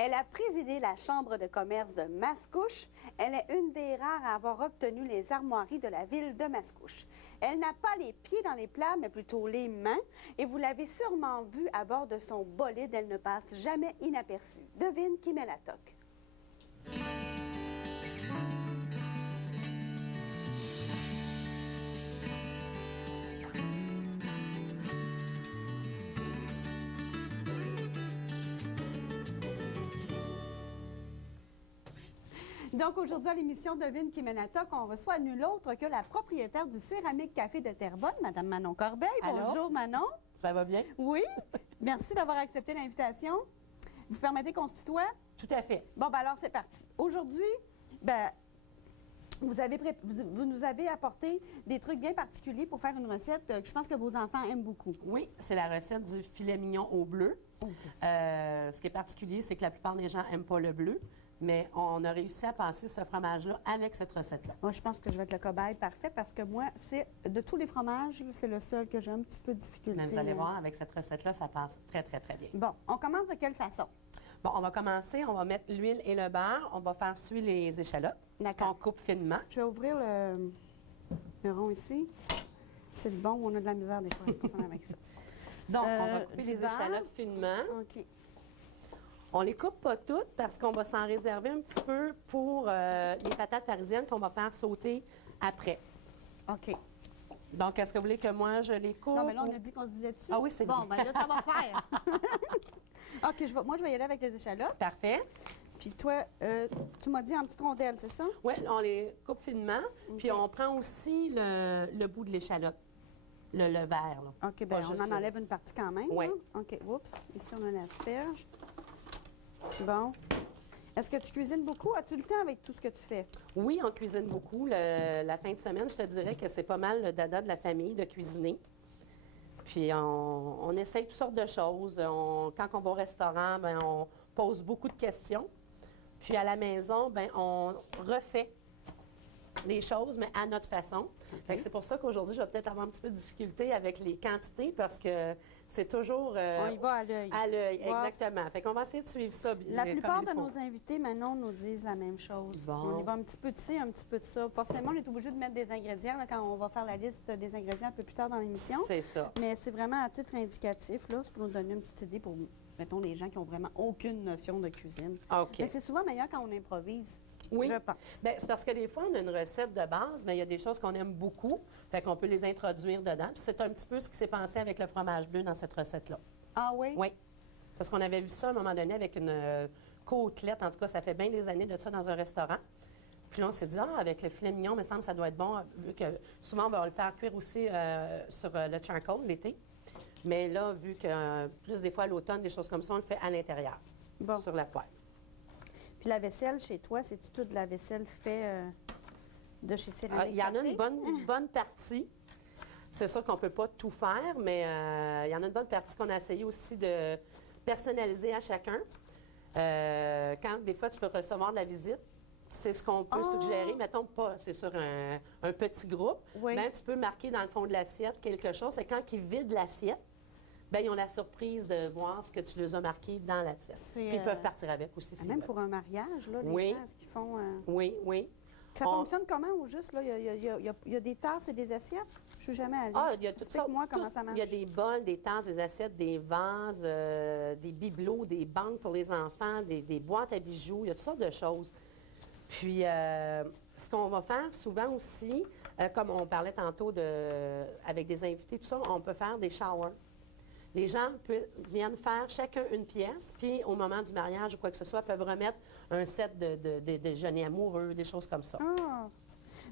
Elle a présidé la Chambre de commerce de Mascouche. Elle est une des rares à avoir obtenu les armoiries de la ville de Mascouche. Elle n'a pas les pieds dans les plats, mais plutôt les mains. Et vous l'avez sûrement vue à bord de son bolide. Elle ne passe jamais inaperçue. Devine qui met la toque. Donc, aujourd'hui, à l'émission Devine qui mène à toc, on reçoit nul autre que la propriétaire du Céramique Café de Terrebonne, Mme Manon Corbeil. Allô? Bonjour, Manon. Ça va bien? Oui. Merci d'avoir accepté l'invitation. Vous permettez qu'on se tutoie? Tout à fait. Bon, ben alors, c'est parti. Aujourd'hui, vous nous avez apporté des trucs bien particuliers pour faire une recette que je pense que vos enfants aiment beaucoup. Oui, c'est la recette du filet mignon au bleu. Ce qui est particulier, c'est que la plupart des gens n'aiment pas le bleu, mais on a réussi à passer ce fromage-là avec cette recette-là. Moi, je pense que je vais être le cobaye parfait parce que moi, c'est de tous les fromages, c'est le seul que j'ai un petit peu de difficulté. Mais vous allez voir, avec cette recette-là, ça passe très, très, très bien. Bon, on commence de quelle façon? Bon, on va commencer, on va mettre l'huile et le beurre. On va faire suer les échalotes. D'accord. On coupe finement. Je vais ouvrir le rond ici. C'est le bon ou on a de la misère des fois à se comprendre avec ça. Donc, on va couper du les beurre. échalotes finement. OK. On les coupe pas toutes parce qu'on va s'en réserver un petit peu pour les patates parisiennes qu'on va faire sauter après. OK. Donc, est-ce que vous voulez que moi, je les coupe? Non, mais là, on a dit qu'on se disait dessus. Ah oui, c'est bon. bien. Bon, bien là, ça va faire. OK, moi, je vais y aller avec les échalotes. Parfait. Puis toi, tu m'as dit en petites rondelles, c'est ça? Oui, on les coupe finement. Puis on prend aussi le bout de l'échalote, le vert. Là. OK, bien, Pas on juste en le- enlève une partie quand même. Oui. Là. OK, oups. Ici, on a l'asperge. Bon. Est-ce que tu cuisines beaucoup? As-tu le temps avec tout ce que tu fais? Oui, on cuisine beaucoup. La fin de semaine, je te dirais que c'est pas mal le dada de la famille de cuisiner. Puis on essaye toutes sortes de choses. Quand on va au restaurant, ben on pose beaucoup de questions. Puis à la maison, ben on refait les choses, mais à notre façon. Fait que c'est pour ça qu'aujourd'hui, je vais peut-être avoir un petit peu de difficulté avec les quantités parce que c'est toujours... On y va à l'œil. À l'œil, Wow. exactement. Fait qu'on va essayer de suivre ça bien. La plupart comme il de faut. nos invités, maintenant, nous disent la même chose. Bon. On y va un petit peu de ci, un petit peu de ça. Forcément, on est obligé de mettre des ingrédients là, quand on va faire la liste des ingrédients un peu plus tard dans l'émission. C'est ça. Mais c'est vraiment à titre indicatif, là. C'est pour nous donner une petite idée pour, mettons, les gens qui ont vraiment aucune notion de cuisine. OK. Mais c'est souvent meilleur quand on improvise. Oui. Je pense. Bien, c'est parce que des fois, on a une recette de base, mais il y a des choses qu'on aime beaucoup. Fait qu'on peut les introduire dedans. Puis c'est un petit peu ce qui s'est passé avec le fromage bleu dans cette recette-là. Ah oui? Oui. Parce qu'on avait vu ça à un moment donné avec une côtelette. En tout cas, ça fait bien des années de ça dans un restaurant. Puis là, on s'est dit, avec le filet mignon, il me semble que ça doit être bon, vu que souvent, on va le faire cuire aussi sur le charcoal l'été. Mais là, vu que plus des fois à l'automne, des choses comme ça, on le fait à l'intérieur, Bon. sur la poêle. Puis la vaisselle chez toi, c'est-tu toute la vaisselle faite de chez Céramique Il y en a Café? une bonne partie. C'est sûr qu'on ne peut pas tout faire, mais il y en a une bonne partie qu'on a essayé aussi de personnaliser à chacun. Quand des fois, tu peux recevoir de la visite, c'est ce qu'on peut suggérer. Mettons pas, c'est sur un petit groupe. Oui. Ben, tu peux marquer dans le fond de l'assiette quelque chose. Et quand ils vident l'assiette, ben, ils ont la surprise de voir ce que tu les as marqué dans l'assiette. C'est, Puis ils peuvent partir avec aussi. s'ils Même veulent. pour un mariage, là, les Oui. gens, ce qu'ils font... Oui, oui. Ça fonctionne comment au juste? Là? Il y a des tasses et des assiettes? Je suis jamais allée. Ah, il y a toutes sortes. Explique-moi comment ça marche. Il y a des bols, des tasses, des assiettes, des vases, des bibelots, des banques pour les enfants, des boîtes à bijoux. Il y a toutes sortes de choses. Puis, ce qu'on va faire souvent aussi, comme on parlait tantôt avec des invités, tout ça, on peut faire des showers. Les gens viennent faire chacun une pièce, puis au moment du mariage ou quoi que ce soit, peuvent remettre un set de déjeuner amoureux, des choses comme ça. Ah!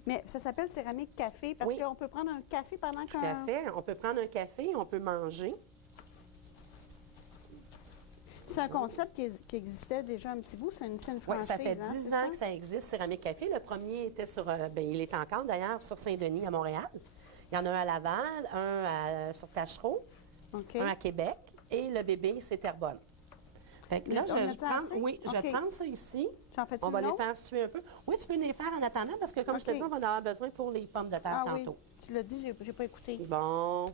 Mais ça s'appelle Céramique Café parce Oui. qu'on peut prendre un café pendant Tout qu'un... à fait. On peut prendre un café, on peut manger. C'est un concept qui existait déjà un petit bout. C'est une franchise, Oui, ça fait hein, 10 c'est ans que ça existe, Céramique Café. Le premier était il est encore d'ailleurs sur Saint-Denis, à Montréal. Il y en a un à Laval, sur Tachereau, OK. un à Québec, et le bébé, c'est Terrebonne. Fait que là, On je met ça assez? vais OK. prendre ça ici. J'en fais-tu On va une les autre? faire suer un peu. Oui, tu peux les faire en attendant, parce que comme je te OK. dis, on va en avoir besoin pour les pommes de terre Ah oui, tantôt. tu l'as dit, j'ai pas écouté. Bon.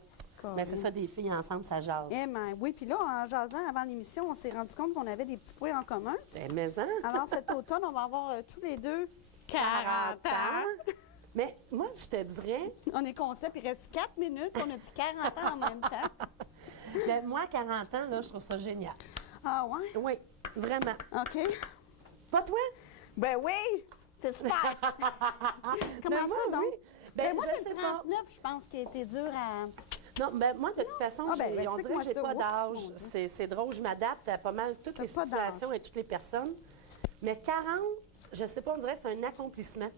Mais c'est ça, des filles ensemble, ça jase. Eh ben, oui, puis là, en jasant avant l'émission, on s'est rendu compte qu'on avait des petits points en commun. Mais hein? Alors, cet automne, on va avoir tous les deux 40 ans. Mais moi, je te dirais, On est concept, il reste 4 minutes, on a dit 40 ans en même temps. ben, moi, 40 ans, là, je trouve ça génial. Ah ouais? Oui, vraiment. OK. Pas toi? Ben oui! C'est super! Comment Ben, moi, ça, donc? oui. Ben, moi, je c'est sais le pas. 39, je pense, qui a été dur à... Non, ben moi, de toute façon, Ah, ben, on dirait explique-moi que j'ai ça. pas Oups, d'âge. mon Dieu. C'est drôle, je m'adapte à pas mal toutes T'as les pas situations d'âge. et toutes les personnes. Mais 40, je sais pas, on dirait que c'est un accomplissement.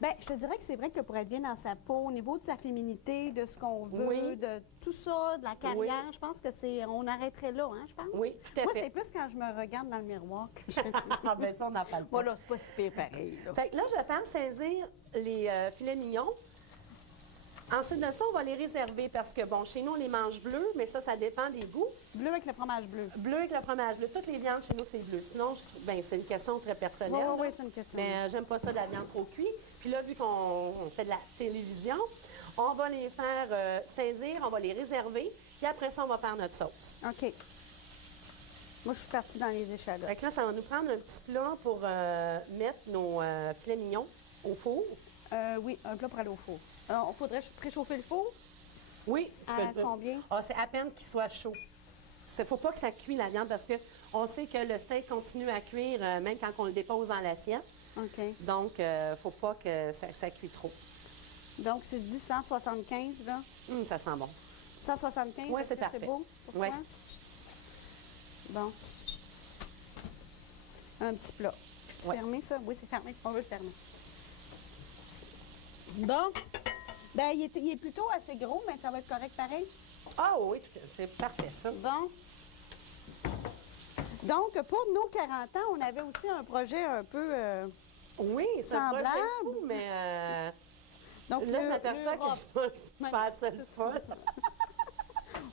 Bien, je te dirais que c'est vrai que pour être bien dans sa peau, au niveau de sa féminité, de ce qu'on veut, Oui. de tout ça, de la carrière, je pense que c'est... On arrêterait là, hein, je pense. Oui, tout à Moi, fait. c'est plus quand je me regarde dans le miroir que je... Ah, ben ça, on n'en parle pas. Voilà, c'est pas si pire pareil, là. Fait que là, je vais faire saisir les filets mignons. Ensuite de ça, on va les réserver parce que, bon, chez nous, on les mange bleus, mais ça dépend des goûts. Bleu avec le fromage bleu. Bleu avec le fromage bleu. Toutes les viandes chez nous, c'est bleu. Sinon, ben, c'est une question très personnelle. Oui, là. oui, c'est une question. Mais j'aime pas ça de la viande trop cuite. Puis là, vu qu'on fait de la télévision, on va les faire saisir, on va les réserver. Puis après ça, on va faire notre sauce. OK. Moi, je suis partie dans les échalotes. Fait que là, ça va nous prendre un petit plat pour mettre nos filets mignons au four. Oui, un plat pour aller au four. Il faudrait préchauffer le four? Oui. À combien? Ah, c'est à peine qu'il soit chaud. Il ne faut pas que ça cuise la viande parce qu'on sait que le steak continue à cuire même quand on le dépose dans l'assiette. OK. Donc, il ne faut pas que ça cuise trop. Donc, si je dis 175, là, Ça sent bon. 175, Ouais, est-ce c'est que parfait. c'est beau pour Ouais. toi? Bon. Un petit plat. C'est Ouais. fermé, ça? Oui, c'est fermé. On veut le fermer. Bon. Ben, il est plutôt assez gros, mais ça va être correct pareil. Ah oui, c'est parfait, ça. Bon. Donc, pour nos 40 ans, on avait aussi un projet un peu... Oui, c'est un projet semblable. fou, mais donc, là, je m'aperçois que je suis pas seule folle.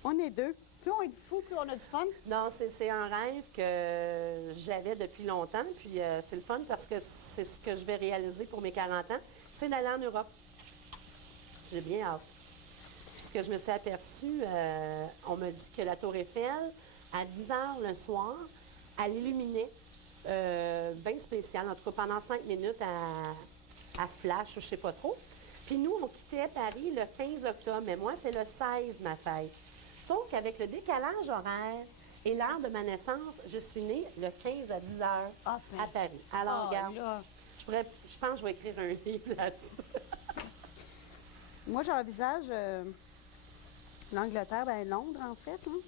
On est deux. Plus on est fou, plus on a du fun. Non, c'est un rêve que j'avais depuis longtemps. Puis c'est le fun parce que c'est ce que je vais réaliser pour mes 40 ans. C'est d'aller en Europe. J'ai bien hâte. Puisque je me suis aperçue, on m'a dit que la Tour Eiffel, à 10 heures le soir, elle illuminait, bien spécial, en tout cas pendant 5 minutes à flash, ou je ne sais pas trop. Puis nous, on quittait Paris le 15 octobre, mais moi, c'est le 16, ma fête. Sauf qu'avec le décalage horaire et l'heure de ma naissance, je suis née le 15 à 10 heures Ah, ben. à Paris. Alors, Ah, regarde, là. je pense que je vais écrire un livre là-dessus. Moi, j'envisage l'Angleterre, ben Londres, en fait. Hein.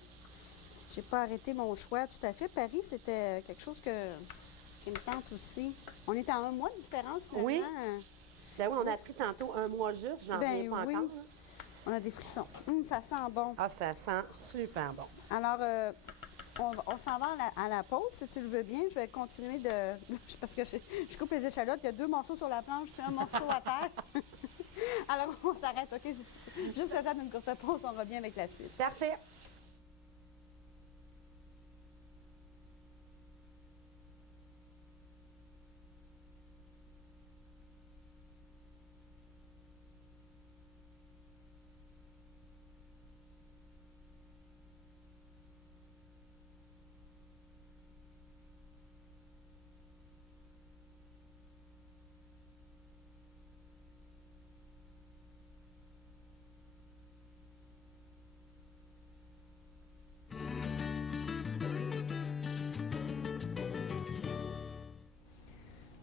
J'ai pas arrêté mon choix tout à fait. Paris, c'était quelque chose qui me tente aussi. On est à un mois de différence, finalement. Oui. Ben oui, on a pris tantôt un mois juste, j'en Ben reviens pas oui. encore. là. On a des frissons. Ça sent bon. Ah, ça sent super bon. Alors, on s'en va à la pause, si tu le veux bien. Je vais continuer de... Parce que je coupe les échalotes. Il y a 2 morceaux sur la planche, puis un morceau à terre. Alors, on s'arrête, OK? Juste le temps d'une courte pause, on revient avec la suite. Parfait.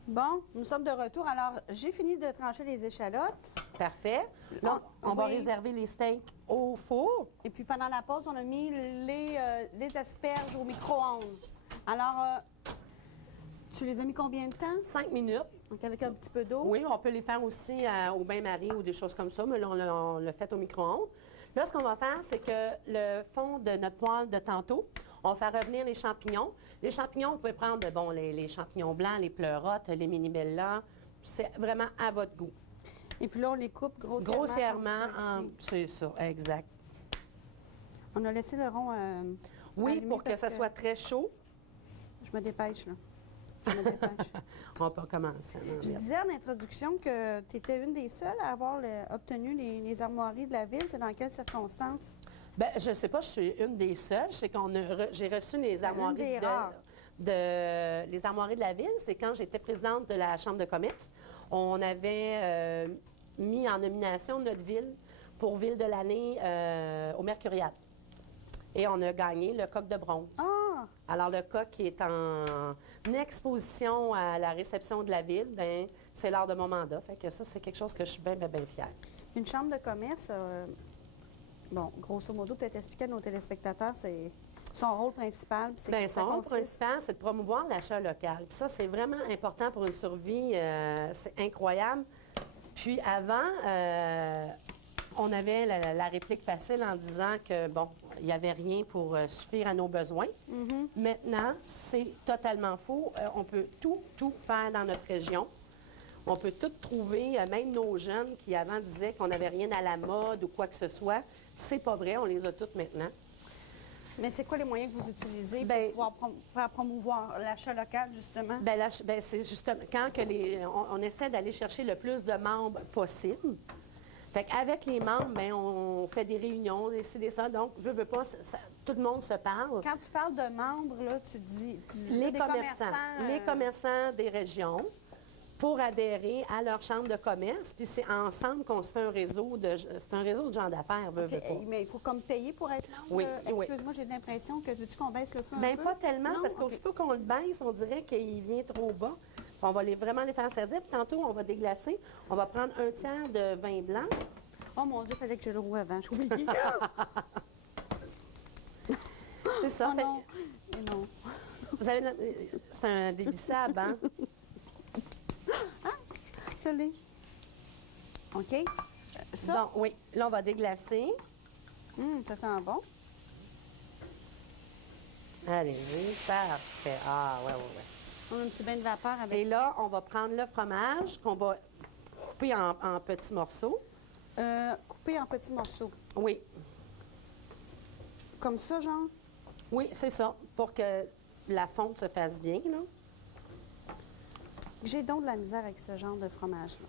Bon, nous sommes de retour. Alors, j'ai fini de trancher les échalotes. Parfait. Là, on va oui. réserver les steaks au four. Et puis, pendant la pause, on a mis les asperges au micro-ondes. Alors, tu les as mis combien de temps? 5 minutes. Donc, avec un petit peu d'eau. Oui, on peut les faire aussi au bain-marie ou des choses comme ça, mais là, on l'a fait au micro-ondes. Là, ce qu'on va faire, c'est que le fond de notre poêle de tantôt, on va faire revenir les champignons. Les champignons, vous pouvez prendre bon, les champignons blancs, les pleurotes, les mini-bellas. C'est vraiment à votre goût. Et puis là, on les coupe grossièrement. Grossièrement, comme ça ici. c'est ça, exact. On a laissé le rond Oui, allumé pour que parce ça soit très chaud. Je me dépêche, là. Je me dépêche. On peut commencer. Je disais en introduction que tu étais une des seules à avoir obtenu les armoiries de la ville. C'est dans quelles circonstances? Bien, je ne sais pas, je suis une des seules. Je sais j'ai reçu les armoiries des rares. les armoiries de la ville. C'est quand j'étais présidente de la Chambre de commerce. On avait mis en nomination notre ville pour Ville de l'année au Mercuriade. Et on a gagné le coq de bronze. Ah! Alors, le coq qui est en exposition à la réception de la ville, bien, c'est l'heure de mon mandat. Fait que ça, c'est quelque chose que je suis bien, bien, bien fière. Une chambre de commerce, bon, grosso modo, peut-être expliquer à nos téléspectateurs, c'est son rôle principal. Puis Bien, ça son rôle consiste- principal, c'est de promouvoir l'achat local. Puis ça, c'est vraiment important pour une survie. C'est incroyable. Puis avant, on avait la réplique facile en disant que, bon, il n'y avait rien pour suffire à nos besoins. Mhm. Maintenant, c'est totalement faux. On peut tout faire dans notre région. On peut tout trouver, même nos jeunes qui avant disaient qu'on n'avait rien à la mode ou quoi que ce soit. C'est pas vrai, on les a toutes maintenant. Mais c'est quoi les moyens que vous utilisez Ben- pour pouvoir faire promouvoir l'achat local, justement? Bien, là, c'est justement quand que on essaie d'aller chercher le plus de membres possible. Fait qu'avec les membres, bien, on fait des réunions, des ça. Donc, veux pas, tout le monde se parle. Quand tu parles de membres, là, tu dis Les des commerçants, les commerçants des régions pour adhérer à leur chambre de commerce. Puis c'est ensemble qu'on se fait un réseau c'est un réseau de gens d'affaires, veux OK, pas. mais il faut comme payer pour être membre. Oui, oui. Excuse-moi, j'ai l'impression que veux-tu qu'on baisse le feu un Bien, peu? pas tellement, Non? parce OK. qu'aussitôt qu'on le baisse, on dirait qu'il vient trop bas. On va vraiment les faire saisir. Puis tantôt, on va déglacer. On va prendre un tiers de vin blanc. Oh mon Dieu, il fallait que je le roule avant, j'ai oublié. C'est ça. Oh Fait- non, mais non. vous avez c'est un débissable, hein? Je l'ai. OK. Ça, Bon, oui. Là, on va déglacer. ça sent bon. Allez, parfait. Ah, ouais, ouais, ouais. On a un petit bain de vapeur avec Et là, on va prendre le fromage qu'on va couper en petits morceaux. coupé en petits morceaux. Oui, Comme ça, genre? oui, c'est ça, pour que la fonte se fasse bien, là. J'ai donc de la misère avec ce genre de fromage-là.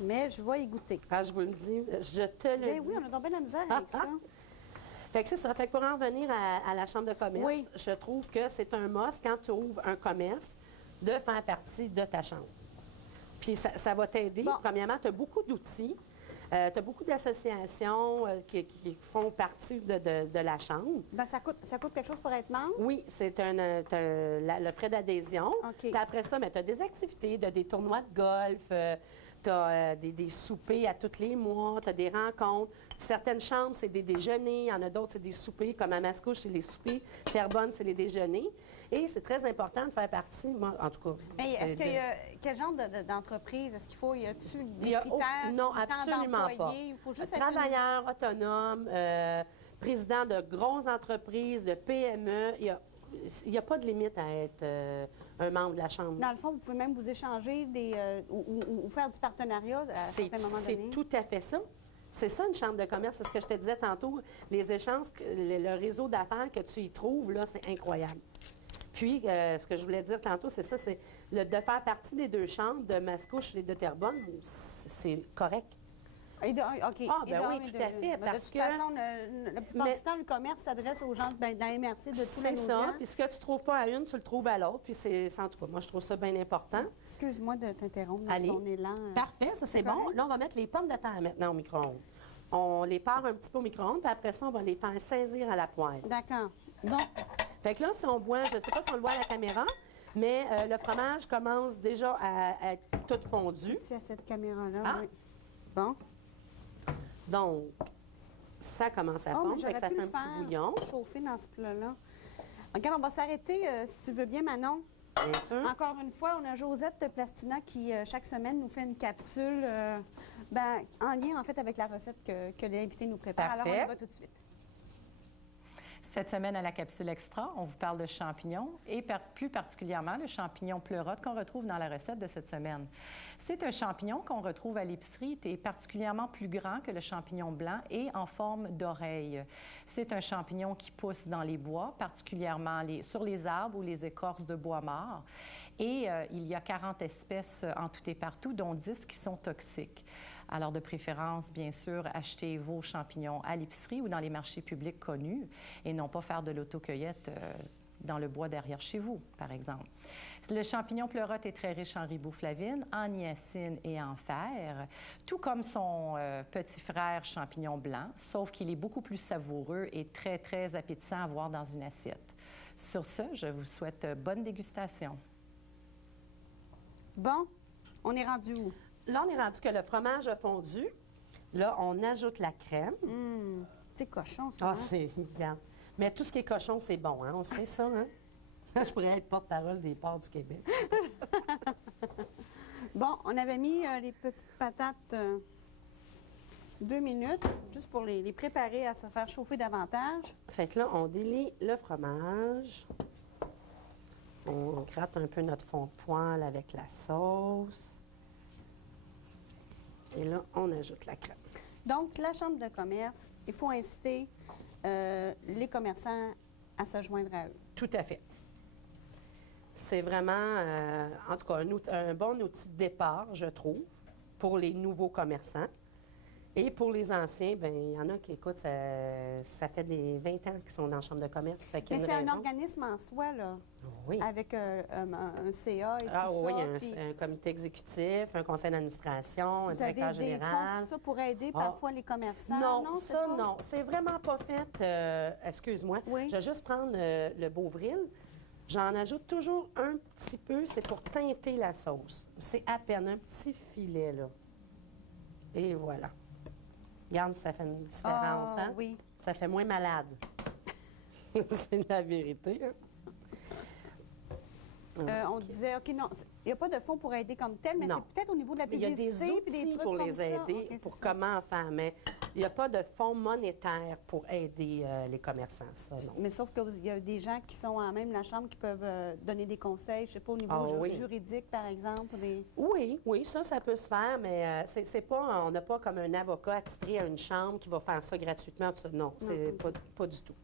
Mais je vais y goûter. Ah, je vous le dis, je te le Ben dis. oui, on a donc bien de la misère avec ça. Fait que c'est ça. Fait que pour en revenir à la chambre de commerce, Oui. je trouve que c'est un must quand tu ouvres un commerce de faire partie de ta chambre. Puis ça va t'aider. Bon. Premièrement, tu as beaucoup d'outils. Tu as beaucoup d'associations qui font partie de la chambre. Ben, ça coûte quelque chose pour être membre? Oui, c'est le frais d'adhésion. OK. Puis après ça, tu as des activités, des tournois de golf, tu as des soupers à tous les mois, tu as des rencontres. Certaines chambres, c'est des déjeuners. Il y en a d'autres, c'est des soupers. Comme à Mascouche, c'est les soupers. Terrebonne, c'est les déjeuners. Et c'est très important de faire partie, moi, en tout cas. Mais est-ce c'est qu'il y a quel genre d'entreprise? Est-ce qu'il faut, y a-tu Il des y a critères? non, du temps absolument pas. d'employé? Il faut juste être une- Travailleur autonome, président de grosses entreprises, de PME, il n'y a pas de limite à être un membre de la Chambre. Dans le fond, vous pouvez même vous échanger ou faire du partenariat à C'est certains moments c'est donnés. tout à fait ça. C'est ça, une chambre de commerce. C'est ce que je te disais tantôt. Les échanges, le réseau d'affaires que tu y trouves, là, c'est incroyable. Puis, ce que je voulais dire tantôt, c'est ça, c'est de faire partie des deux chambres de Mascouche et de Terrebonne, c'est correct. OK. Ah, Et ben d'un oui, et tout de- à fait, ben, de parce toute que- façon, la plupart Mais- du temps, le commerce s'adresse aux gens de la MRC, de tous les C'est ça. audients. Puis ce que tu trouves pas à une, tu le trouves à l'autre. Puis en tout cas, moi, je trouve ça bien important. Excuse-moi de t'interrompre dans Allez. ton élan. Parfait, ça c'est bon. correct? Là, on va mettre les pommes de terre maintenant au micro-ondes. On les part un petit peu au micro-ondes, puis après ça, on va les faire saisir à la poêle. D'accord. Bon, Fait que là, si on voit, je ne sais pas si on le voit à la caméra, mais le fromage commence déjà à être tout fondu. ici à cette caméra-là, Ah. oui. Bon. Donc, ça commence à Oh, fondre, mais fait que j'aurais ça pu fait un le petit faire bouillon, chauffer dans ce plat-là. Regarde, on va s'arrêter, si tu veux bien, Manon. bien sûr. Encore une fois, on a Josette de Plastina qui, chaque semaine, nous fait une capsule en lien, en fait, avec la recette que l'invité nous prépare. Alors, on Parfait. y va tout de suite. Cette semaine, à la capsule extra, on vous parle de champignons et plus particulièrement le champignon pleurote qu'on retrouve dans la recette de cette semaine. C'est un champignon qu'on retrouve à l'épicerie et est particulièrement plus grand que le champignon blanc et en forme d'oreille. C'est un champignon qui pousse dans les bois, particulièrement sur les arbres ou les écorces de bois morts. Et il y a 40 espèces en tout et partout, dont 10 qui sont toxiques. Alors, de préférence, bien sûr, achetez vos champignons à l'épicerie ou dans les marchés publics connus et non pas faire de l'autocueillette dans le bois derrière chez vous, par exemple. Le champignon pleurote est très riche en riboflavine, en niacine et en fer, tout comme son petit frère champignon blanc, sauf qu'il est beaucoup plus savoureux et très, très appétissant à voir dans une assiette. Sur ce, je vous souhaite bonne dégustation. Bon, on est rendu où? Là, on est rendu que le fromage a fondu. Là, on ajoute la crème. C'est cochon, ça. Ah, c'est... Regarde. Mais tout ce qui est cochon, c'est bon, hein? On sait ça, hein? Je pourrais être porte-parole des ports du Québec. Bon, on avait mis les petites patates 2 minutes, juste pour les préparer à se faire chauffer davantage. Fait que là, on délie le fromage. On gratte un peu notre fond de poêle avec la sauce. Et là, on ajoute la crème. Donc, la Chambre de commerce, il faut inciter les commerçants à se joindre à eux. Tout à fait. C'est vraiment, en tout cas, un bon outil de départ, je trouve, pour les nouveaux commerçants. Et pour les anciens, bien, il y en a qui, écoute, ça fait des 20 ans qu'ils sont dans la Chambre de commerce. Mais c'est un organisme en soi, là, oui. avec un CA et tout ça. Oui, puis un comité exécutif, un conseil d'administration, un vous avez directeur des général. fonds, tout ça, pour aider parfois les commerçants? Non, c'est ça, pas... non. C'est vraiment pas fait. Excuse-moi. Oui. Je vais juste prendre le Beauvril. J'en ajoute toujours un petit peu. C'est pour teinter la sauce. C'est à peine un petit filet, là. Et voilà. Regarde, ça fait une différence, hein? Oui. Ça fait moins malade. C'est la vérité, hein? On disait, OK, non, il n'y a pas de fonds pour aider comme tel, mais Non. c'est peut-être au niveau de la Il y a publicité des puis des outils trucs pour comme les ça. aider, OK, pour c'est ça. comment faire, mais il n'y a pas de fonds monétaires pour aider les commerçants, ça, non. Mais sauf qu'il y a des gens qui sont en même la Chambre qui peuvent donner des conseils, je ne sais pas, au niveau oui. juridique, par exemple. Oui, ça peut se faire, mais c'est pas, on n'a pas comme un avocat attitré à une chambre qui va faire ça gratuitement. Tout ça. Non, c'est pas du tout.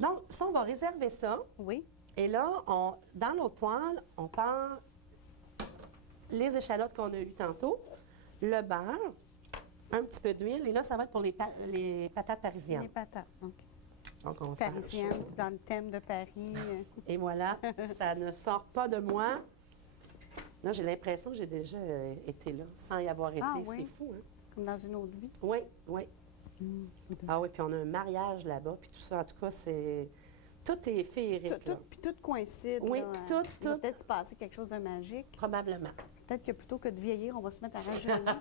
Donc, ça, on va réserver ça. Oui. Et là, dans l'autre poêle, on part les échalotes qu'on a eues tantôt, le beurre, un petit peu d'huile, et là, ça va être pour les patates parisiennes. Les patates, OK. Donc, on va faire Parisienne, chaud. dans le thème de Paris. Et voilà, ça ne sort pas de moi. Là, j'ai l'impression que j'ai déjà été là, sans y avoir été. Ah, oui. C'est fou, hein? Comme dans une autre vie. Oui. Ah oui, puis on a un mariage là-bas, puis tout ça, en tout cas, c'est... Tout est féerique, là. Puis tout coïncide. Oui, là. tout. Il va peut-être se passer quelque chose de magique. Probablement. Peut-être que plutôt que de vieillir, on va se mettre à rajeunir.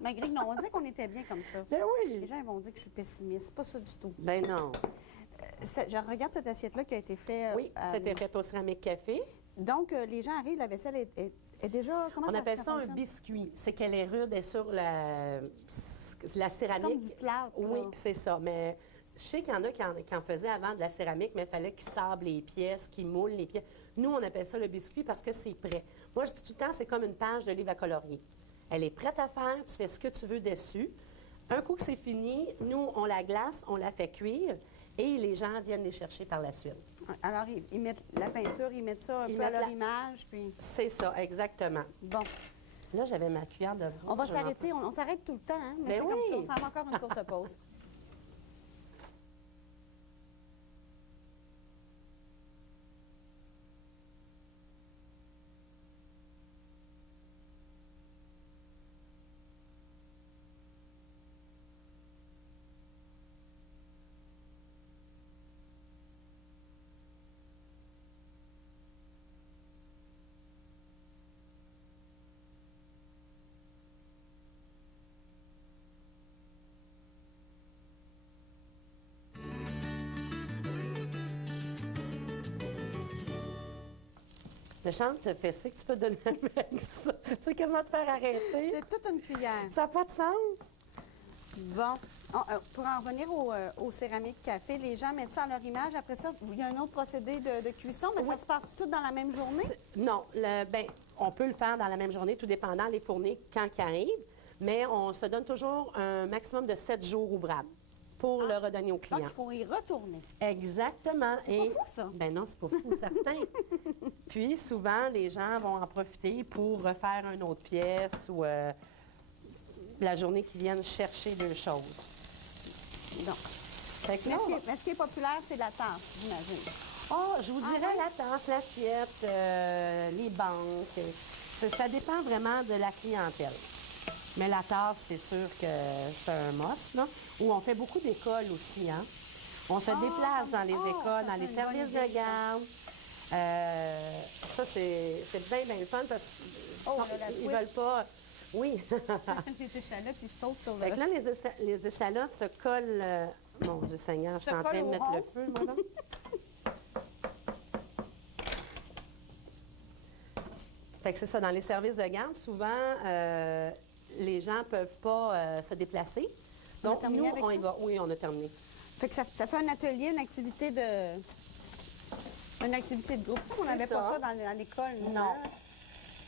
Malgré que non, on disait qu'on était bien comme ça. Ben oui! Les gens ils vont dire que je suis pessimiste. C'est pas ça du tout. Ben non. Je regarde cette assiette-là qui a été faite. Oui, c'était fait au céramique café. Donc, les gens arrivent, la vaisselle est déjà... Comment On appelle ça un fonctionne? biscuit. C'est qu'elle est rude et sur la Comme céramique. du plâtre. Oui, là. c'est ça. Mais je sais qu'il y en a qui en faisaient avant de la céramique, mais il fallait qu'ils sablent les pièces, qu'ils moulent les pièces. Nous, on appelle ça le biscuit parce que c'est prêt. Moi, je dis tout le temps, c'est comme une page de livre à colorier. Elle est prête à faire, tu fais ce que tu veux dessus. Un coup que c'est fini, nous, on la glace, on la fait cuire et les gens viennent les chercher par la suite. Alors, ils mettent la peinture, ils mettent ça un peu à leur image, puis... C'est ça, exactement. Bon, Là, j'avais ma cuillère de bronze. on va s'arrêter. On s'arrête tout le temps, hein? Mais Ben c'est oui. comme ça. On s'en va encore une courte pause. Le champ te fait ça que tu peux donner avec ça. Tu veux quasiment te faire arrêter. C'est toute une cuillère. Ça n'a pas de sens. Bon, Pour en revenir au céramique café, les gens mettent ça à leur image. Après ça, il y a un autre procédé de cuisson, mais ça se passe tout dans la même journée? Non, on peut le faire dans la même journée, tout dépendant les fournées quand ils arrivent, mais on se donne toujours un maximum de 7 jours ouvrables pour le redonner au client. Donc, il faut y retourner. Exactement. C'est pas fou, ça? Ben non, c'est pas fou, certain. Puis, souvent, les gens vont en profiter pour refaire une autre pièce ou la journée qui viennent chercher deux choses. Donc, Fait que mais là, ce qui est populaire, c'est la tasse, j'imagine. je vous dirais la tasse, l'assiette, les banques. Ça dépend vraiment de la clientèle. Mais la tasse, c'est sûr que c'est un must, là. Où on fait beaucoup d'écoles aussi, hein. On se déplace dans les écoles, dans les services de garde. Ça, c'est bien, bien le fun parce qu'ils veulent pas... Oui. Les échalotes, ils sautent sur Fait que là, les échalotes se collent... Mon Dieu Seigneur, je suis en train de mettre le feu, moi, là. Fait que c'est ça, dans les services de garde, souvent, les gens ne peuvent pas se déplacer. Donc, nous, on y va. Oui, on a terminé. Fait que ça fait un atelier, une activité de groupe. On n'avait pas ça dans l'école. Non.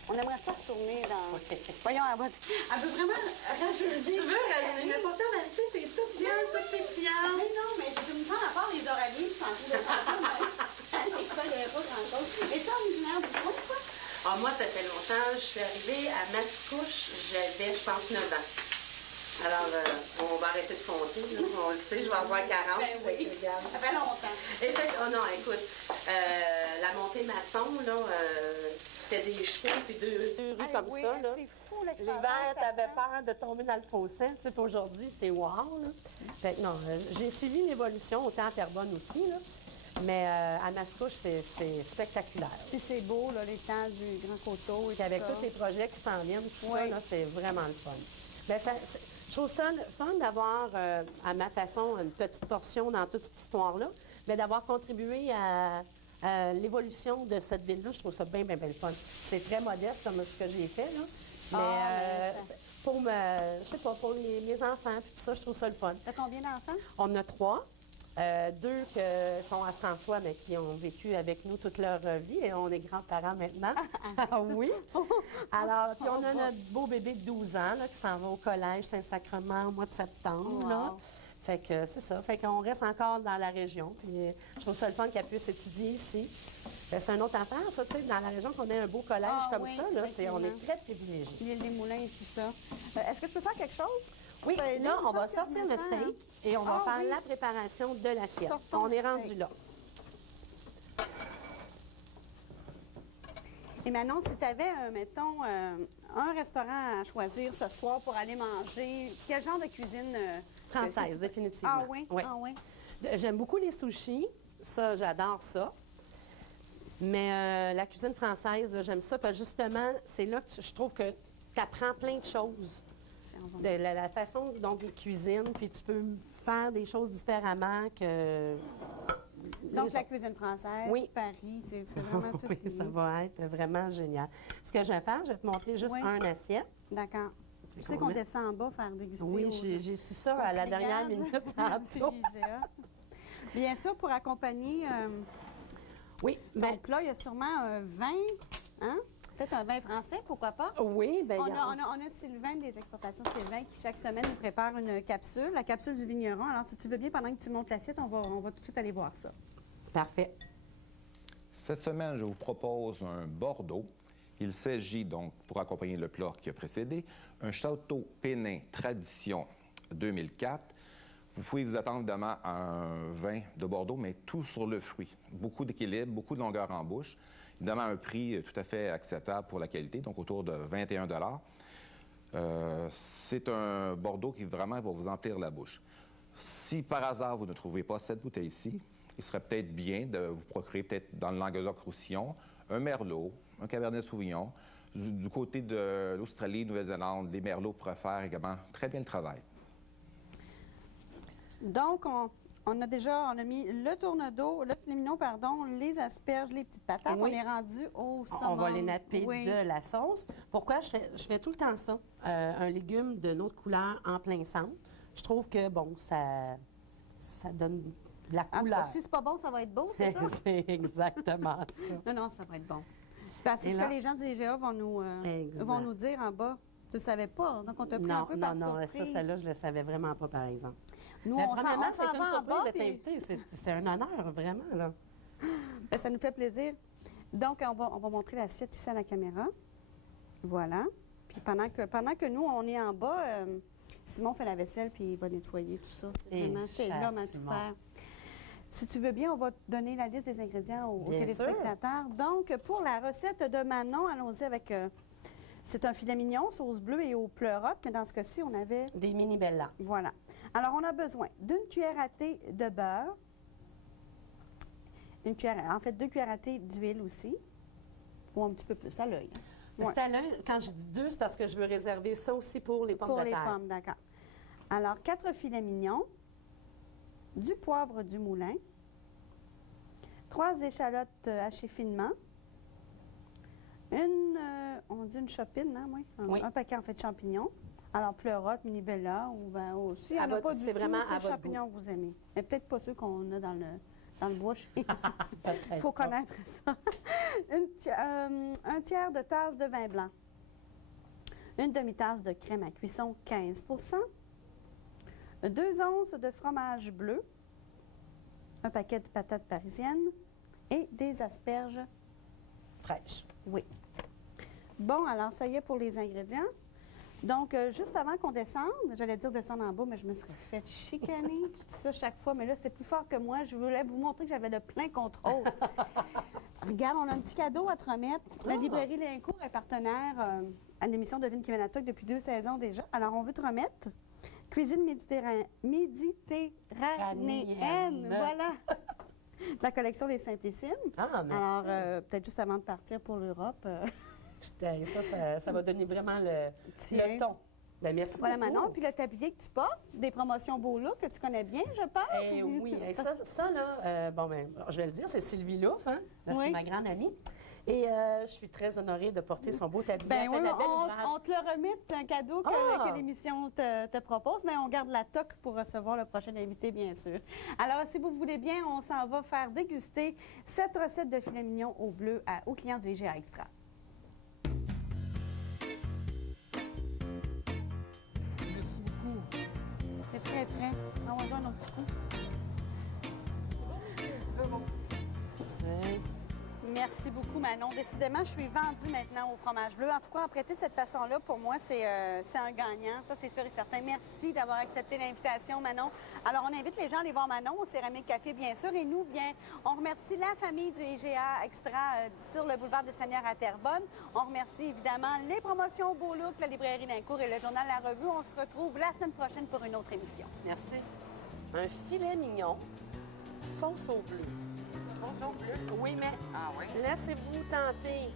On aimerait ça retourner dans... Voyons, elle veut vraiment rajeunir. Tu veux rajeunir, mais pourtant, t'es toute bien, toute pétillante. Mais non, mais je me sens à part les oraliers qui sont en train de faire ça, mais à l'école, il n'y avait pas grand-chose. Et toi, originaire du coin, quoi? Moi, ça fait longtemps. Je suis arrivée à Mascouche, j'avais, je pense, 9 ans. Alors, on va arrêter de compter. Là. On le sait, je vais avoir 40. Ben oui, ça fait longtemps. Et fait, non, écoute, la montée maçon, là, c'était des chevaux puis deux rues comme oui, ça. Là. C'est fou, l'extension. L'hiver, ça t'avais prend. peur de tomber dans le fossé. Tu sais, puis aujourd'hui, c'est wow. Là. Fait que non, j'ai suivi l'évolution, autant à Terrebonne aussi, là. Mais à Mascouche, c'est spectaculaire. Puis c'est beau, là, les temps du Grand Coteau. Puis avec tous les projets qui s'en viennent, tout ça, Oui. là, c'est vraiment le fun. Bien, je trouve ça le fun d'avoir, à ma façon, une petite portion dans toute cette histoire-là, mais d'avoir contribué à l'évolution de cette ville-là. Je trouve ça bien, bien, bien le fun. C'est très modeste comme ce que j'ai fait, là. Mais pour je sais pas, pour mes enfants, puis tout ça, je trouve ça le fun. T'as combien d'enfants? On en a 3. 2 qui sont à François, mais qui ont vécu avec nous toute leur vie. Et on est grands-parents maintenant. Ah oui. Alors, puis on a notre beau bébé de 12 ans là, qui s'en va au collège Saint-Sacrement au mois de septembre. Wow. Là. Fait que c'est ça. Fait qu'on reste encore dans la région. Puis je trouve ça le fun qu'elle puisse étudier ici. C'est une autre affaire, ça, tu sais, dans la région qu'on ait un beau collège comme oui, ça, là, on est effectivement. très privilégiés. L'île des Moulins et tout ça. Est-ce que tu peux faire quelque chose? Oui, Ben, là, on va ça, sortir le quasiment, steak et on va Ah, faire oui. la préparation de l'assiette. Sortons On le est rendu steak. là. Et Manon, si tu avais, mettons, un restaurant à choisir ce soir pour aller manger, quel genre de cuisine? Française, définitivement. Ah oui? Oui. Ah oui? J'aime beaucoup les sushis. Ça, j'adore ça. Mais la cuisine française, là, j'aime ça parce que justement, c'est là que je trouve que tu apprends plein de choses. C'est en bon. De la façon dont ils cuisinent, puis tu peux faire des choses différemment que... Donc, la cuisine française, Oui. Paris, c'est vraiment tout Oui, lié. ça va être vraiment génial. Ce que je vais faire, je vais te montrer juste Oui. un assiette. D'accord. Tu sais qu'on qu'on met- descend en bas faire déguster Oui, aux j'ai su ça à la clients. dernière minute C'est tantôt. IGA. Bien sûr, pour accompagner... Oui, bien, donc là, il y a sûrement un vin, hein? Peut-être un vin français, pourquoi pas? oui, bien, On a Sylvain des exportations Sylvain qui, chaque semaine, nous prépare une capsule, la capsule du vigneron. Alors, si tu veux bien, pendant que tu montes l'assiette, on va tout de suite aller voir ça. parfait. Cette semaine, je vous propose un Bordeaux. Il s'agit donc, pour accompagner le plat qui a précédé, un Château Pénin Tradition 2004. Vous pouvez vous attendre évidemment à un vin de Bordeaux, mais tout sur le fruit. Beaucoup d'équilibre, beaucoup de longueur en bouche. Évidemment, un prix tout à fait acceptable pour la qualité, donc autour de 21 c'est un Bordeaux qui vraiment va vous emplir la bouche. Si par hasard vous ne trouvez pas cette bouteille-ci, il serait peut-être bien de vous procurer peut-être dans le Languedoc-Roussillon un Merlot, un Cabernet Sauvignon. Du côté de l'Australie, Nouvelle-Zélande, les Merlots pourraient faire également très bien le travail. Donc, on a mis le tourne-dos, le mignon, pardon, les asperges, les petites patates. Oui. On est rendu au saumon. On va les napper Oui. de la sauce. Pourquoi je fais tout le temps ça? Un légume de notre couleur en plein centre. je trouve que, bon, ça donne de la En tout couleur. cas, si c'est pas bon, ça va être beau, c'est ça? C'est exactement ça. Non, non, ça va être bon. Parce que Et ce là- que les gens du IGA vont nous dire en bas. Tu ne savais pas, donc on t'a pris un peu par surprise. Ça, celle-là, je ne le savais vraiment pas, par exemple. Nous, Mais on premièrement, s'en c'est une va en surprise bas, d'être puis invité. C'est un honneur, vraiment, là. ben, ça nous fait plaisir. Donc, on va montrer l'assiette ici à la caméra. Voilà. Puis pendant que nous, on est en bas, Simon fait la vaisselle puis il va nettoyer tout ça. C'est l'homme à tout Simon. faire. Si tu veux bien, on va te donner la liste des ingrédients aux Bien téléspectateurs. Donc, pour la recette de Manon, allons-y avec... c'est un filet mignon, sauce bleue et aux pleurotes, mais dans ce cas-ci, on avait... Des mini Bella. Voilà. Alors, on a besoin d'une cuillère à thé de beurre, une cuillère, en fait, 2 cuillères à thé d'huile aussi, ou un petit peu plus, à l'œil. Ouais. C'est à l'œil. Quand je dis 2, c'est parce que je veux réserver ça aussi pour les pommes Pour de les terre. pommes, d'accord. Alors, 4 filets mignons, du poivre du moulin, 3 échalotes hachées finement, on dit une chopine, hein, oui? Oui. Un paquet, en fait, de champignons. Alors, pleurote, mini bella, ou ben aussi, il n'y À en a votre- pas du c'est tout, vraiment c'est à le votre champignon que vous aimez. Mais peut-être pas ceux qu'on a dans le bois chez Il Peut-être faut pas. connaître ça. Un tiers de tasse de vin blanc. Une demi-tasse de crème à cuisson, 15 2 onces de fromage bleu. Un paquet de patates parisiennes. Et des asperges. Fraîche. Oui. Bon, alors ça y est pour les ingrédients. Donc, juste avant qu'on descende, j'allais dire descendre en bas, mais je me serais fait chicaner. Je dis ça chaque fois, mais là, c'est plus fort que moi. Je voulais vous montrer que j'avais le plein contrôle. Regarde, on a un petit cadeau à te remettre. La Ah. librairie Lincourt est partenaire à l'émission Devine qui Manatoc depuis 2 saisons déjà. Alors, on veut te remettre cuisine méditerranéenne. Voilà. La collection Les Simplissimes. Ah, merci. Alors, peut-être juste avant de partir pour l'Europe. Ça va donner vraiment le Tiens. ton. Ben, merci Voilà, beaucoup. Manon. Puis le tablier que tu portes, des promotions Beau Look que tu connais bien, je pense. Eh oui, eh, ça là, bon, ben, je vais le dire, c'est Sylvie Louf, hein? Là, Oui. C'est ma grande amie. Et je suis très honorée de porter son beau tablier. Ben Elle oui, fait de la belle ouvrage. on te le remet, c'est un cadeau que, Ah! que l'émission te propose, mais on garde la toque pour recevoir le prochain invité, bien sûr. Alors, si vous voulez bien, on s'en va faire déguster cette recette de filet mignon au bleu aux clients du IGA Extra. Merci beaucoup. C'est très, très... On va donner un petit coup. C'est- Merci beaucoup, Manon. Décidément, je suis vendue maintenant au fromage bleu. En tout cas, en prêter de cette façon-là, pour moi, c'est un gagnant. Ça, c'est sûr et certain. Merci d'avoir accepté l'invitation, Manon. Alors, on invite les gens à aller voir Manon au Céramique Café, bien sûr. Et nous, bien, on remercie la famille du IGA Extra sur le boulevard des Seigneurs à Terrebonne. On remercie évidemment les promotions Beau Look, la librairie Lincourt et le journal La Revue. On se retrouve la semaine prochaine pour une autre émission. Merci. Un filet mignon, sauce au bleu. Sauce au bleu? Oui, mais laissez-vous tenter.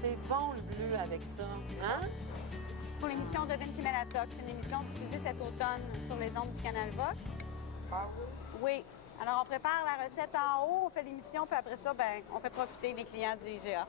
C'est bon le bleu avec ça. Hein? Pour l'émission Devine qui met la toque, c'est une émission diffusée cet automne sur les ondes du Canal Vox. Ah oui? Oui. Alors, on prépare la recette en haut, on fait l'émission, puis après ça, ben, on fait profiter les clients du IGA.